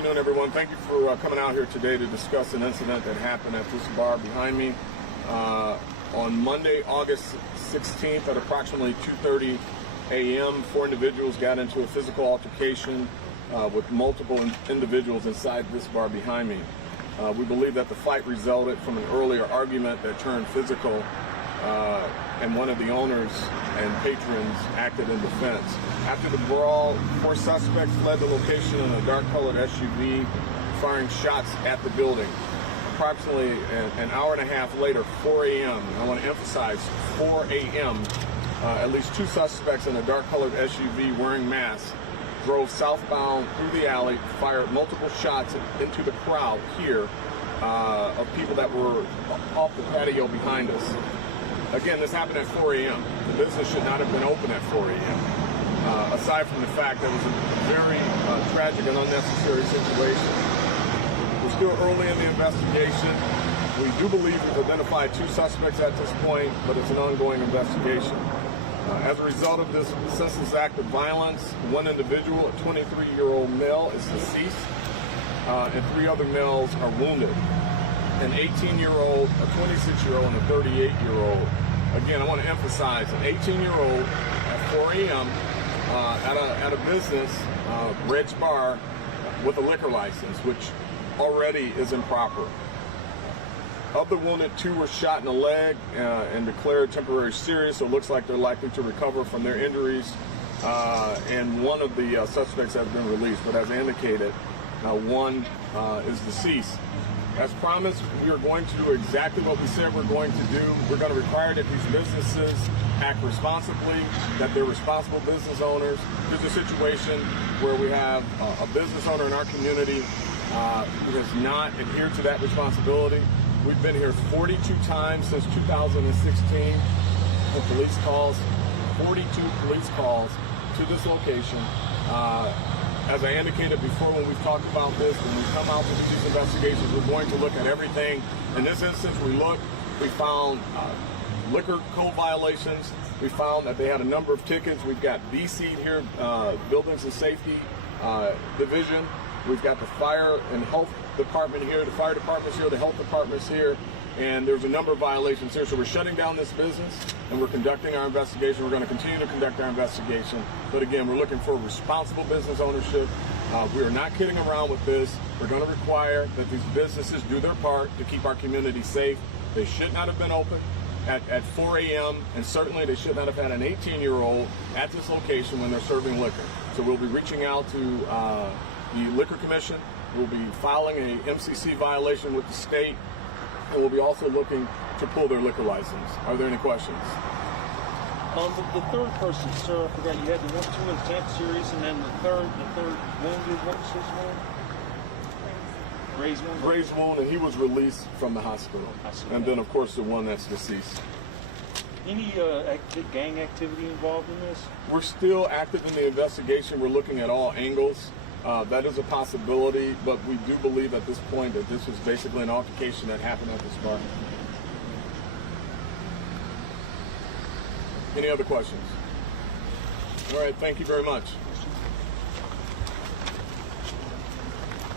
afternoon, everyone. Thank you for coming out here today to discuss an incident that happened at this bar behind me. On Monday, August 16th at approximately 2:30 a.m., 4 individuals got into a physical altercation with multiple individuals inside this bar behind me. We believe that the fight resulted from an earlier argument that turned physical, and one of the owners and patrons acted in defense. After the brawl, 4 suspects fled the location in a dark-colored SUV, firing shots at the building. Approximately an hour and a half later, 4 a.m., I want to emphasize 4 a.m., at least 2 suspects in a dark-colored SUV wearing masks drove southbound through the alley, fired multiple shots into the crowd here of people that were off the patio behind us. Again, this happened at 4 a.m. The business should not have been open at 4 a.m. Aside from the fact that it was a very tragic and unnecessary situation. We're still early in the investigation. We do believe we've identified 2 suspects at this point, but it's an ongoing investigation. As a result of this senseless act of violence, 1 individual, a 23-year-old male, is deceased, and 3 other males are wounded. An 18-year-old, a 26-year-old, and a 38-year-old. Again, I want to emphasize an 18-year-old at 4 a.m. At a business, Red's Bar, with a liquor license, which already is improper. Of the wounded, 2 were shot in the leg and declared temporary serious, so it looks like they're likely to recover from their injuries. And 1 of the suspects has been released, but as I indicated, 1 is deceased. As promised, we are going to do exactly what we said we're going to do. We're going to require that these businesses act responsibly, that they're responsible business owners. There's a situation where we have a business owner in our community who has not adhered to that responsibility. We've been here 42 times since 2016 for police calls, 42 police calls to this location. As I indicated before when we've talked about this, when we come out to do these investigations, we're going to look at everything. In this instance, we found liquor code violations. We found that they had a number of tickets. We've got BC here, Buildings and Safety Division. We've got the Fire and Health Department here, the Fire Department's here, the Health Department's here, and there's a number of violations here. So we're shutting down this business and we're conducting our investigation. We're going to continue to conduct our investigation. But again, we're looking for responsible business ownership. We are not kidding around with this. We're going to require that these businesses do their part to keep our community safe. They should not have been open at 4 a.m. and certainly they should not have had an 18-year-old at this location when they're serving liquor. So we'll be reaching out to the Liquor Commission. We'll be filing a MCC violation with the state, and we'll be also looking to pull their liquor license. Are there any questions? The third person, sir, I forgot you had the 1, 2 intent series, and then the third wounded. What was his name? Gray's wound, and he was released from the hospital. And then, of course, the one that's deceased. Any gang activity involved in this? We're still active in the investigation. We're looking at all angles. That is a possibility, but we do believe at this point that this was basically an altercation that happened at this bar. Any other questions? All right, thank you very much.